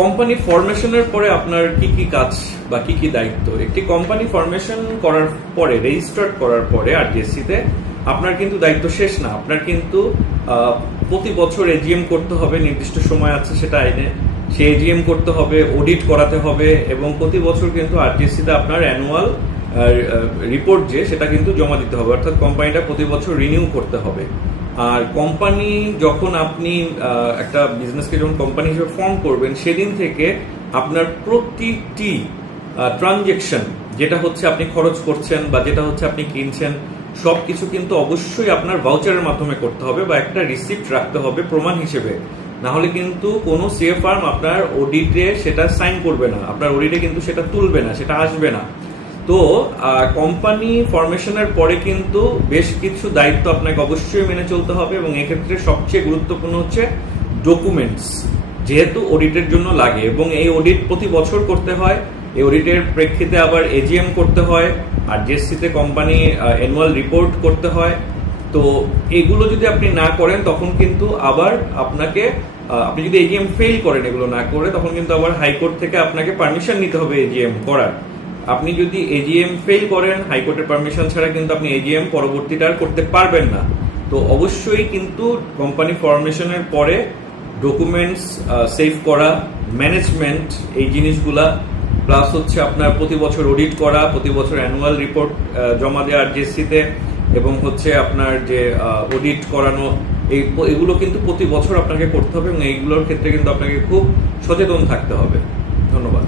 Company ফরমেশনের পরে আপনার কি কি কাজ বা কি কি দায়িত্ব? একটি কোম্পানি ফরমেশন করার পরে, রেজিস্টার করার পরে আরজিএসসি তে আপনার কিন্তু দায়িত্ব শেষ না। আপনার কিন্তু প্রতি বছর এজিএম করতে হবে, নির্দিষ্ট সময় আছে সেটা আইনে। সে এজিএম করতে হবে, অডিট করাতে হবে, এবং প্রতি বছর কিন্তু আরজিএসসি তে আপনার অ্যানুয়াল রিপোর্ট যে সেটা কিন্তু জমা দিতে হবে, অর্থাৎ কোম্পানিটা প্রতি বছর রিনিউ করতে হবে। আর কোম্পানি যখন আপনি একটা বিজনেসকে যখন কোম্পানি হিসেবে ফর্ম করবেন, সেদিন থেকে আপনার প্রতিটি ট্রানজেকশন, যেটা হচ্ছে আপনি খরচ করছেন বা যেটা হচ্ছে আপনি কিনছেন, সবকিছু কিন্তু অবশ্যই আপনার ভাউচারের মাধ্যমে করতে হবে বা একটা রিসিপ্ট রাখতে হবে প্রমাণ হিসেবে। না হলে কিন্তু কোনো সিএ ফার্ম আপনার অডিটে সেটা সাইন করবে না, আপনার অডিটে কিন্তু সেটা তুলবে না, সেটা আসবে না। তো কোম্পানি ফরমেশনের পরে কিন্তু বেশ কিছু দায়িত্ব আপনাকে অবশ্যই মেনে চলতে হবে, এবং এক্ষেত্রে সবচেয়ে গুরুত্বপূর্ণ হচ্ছে ডকুমেন্টস, যেহেতু অডিটের জন্য লাগে, এবং এই অডিট প্রতি বছর করতে হয়। এই অডিটের প্রেক্ষিতে আবার এজিএম করতে হয়, আর জিএসসিতে কোম্পানি অ্যানুয়াল রিপোর্ট করতে হয়। তো এগুলো যদি আপনি না করেন তখন কিন্তু আবার আপনাকে, আপনি যদি এজিএম ফেল করেন এগুলো না করে, তখন কিন্তু আবার হাইকোর্ট থেকে আপনাকে পারমিশন নিতে হবে এজিএম করার। আপনি যদি এজিএম ফেল করেন, হাইকোর্টের পারমিশন ছাড়া কিন্তু আপনি এজিএম পরবর্তীটা আর করতে পারবেন না। তো অবশ্যই কিন্তু কোম্পানি ফরমেশনের পরে ডকুমেন্টস সেভ করা, ম্যানেজমেন্ট, এই জিনিসগুলা, প্লাস হচ্ছে আপনার প্রতি বছর অডিট করা, প্রতি বছর অ্যানুয়াল রিপোর্ট জমা দেওয়া আরজিএসসিতে, এবং হচ্ছে আপনার যে অডিট করানো, এগুলো কিন্তু প্রতি বছর আপনাকে করতে হবে, এবং এইগুলোর ক্ষেত্রে কিন্তু আপনাকে খুব সচেতন থাকতে হবে। ধন্যবাদ।